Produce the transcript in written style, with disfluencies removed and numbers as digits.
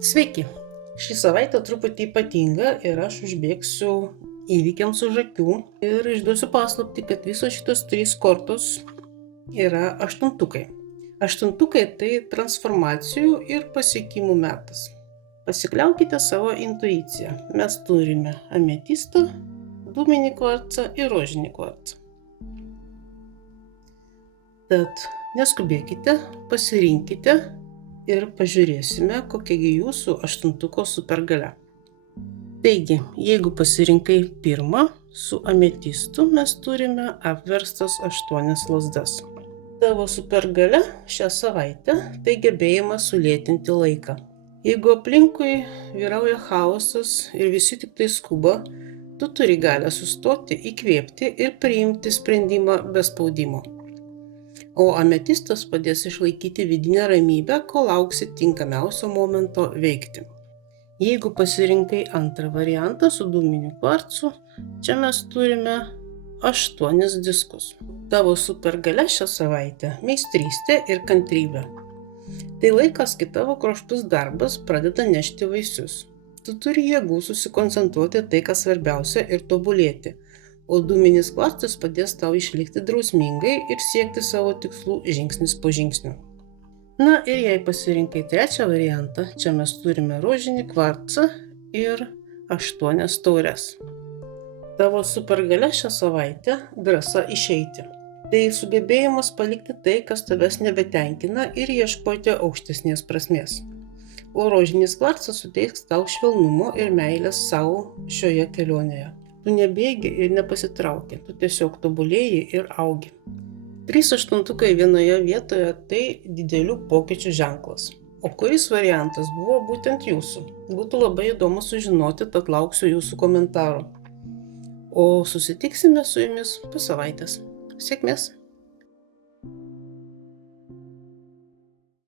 Sveiki! Šį savaitę truputį ypatinga ir aš užbėgsiu įvykiams už akių ir išduosiu paslaptį, kad visos šitos 3 kortos yra aštuntukai. Aštuntukai tai transformacijų ir pasiekimų metas. Pasikliaukite savo intuiciją. Mes turime ametistą, dūminį kvarcą ir rožinį kvarcą. Tad neskubėkite, pasirinkite ir pažiūrėsime, kokiagi jūsų aštuntuko supergalia. Taigi, jeigu pasirinkai pirmą, su ametistu mes turime apverstas 8 lazdas. Tavo supergalia šią savaitę tai gebėjimas sulėtinti laiką. Jeigu aplinkui vyrauja chaosas ir visi tik tai skuba, tu turi galią sustoti, įkvėpti ir priimti sprendimą be spaudimo. O ametistas padės išlaikyti vidinę ramybę, kol lauksi tinkamiausio momento veikti. Jeigu pasirinkai antrą variantą su dūminiu kvarcu, čia mes turime 8 diskus. Tavo supergalia šią savaitę – meistrystė ir kantrybė. Tai laikas, kai tavo kruopštus darbas pradeda nešti vaisius. Tu turi jėgų susikoncentruoti tai, kas svarbiausia, ir tobulėti. O dūminis kvarcas padės tau išlikti drausmingai ir siekti savo tikslų žingsnis po žingsnio. Na ir jei pasirinkai trečią variantą, čia mes turime rožinį kvarcą ir 8 taures. Tavo supergalia šią savaitę – drąsa išeiti. Tai sugebėjimas palikti tai, kas tavęs nebetenkina, ir ieškoti aukštesnės prasmės. O rožinis kvarcas suteiks tau švelnumo ir meilės savo šioje kelionėje. Tu nebėgi ir nepasitrauki, tu tiesiog tobulėji ir augi. 3 aštuntukai vienoje vietoje – tai didelių pokyčių ženklas. O kuris variantas buvo būtent jūsų? Būtų labai įdomu sužinoti, tad lauksiu jūsų komentarų. O susitiksime su jumis po savaitės. Sėkmės!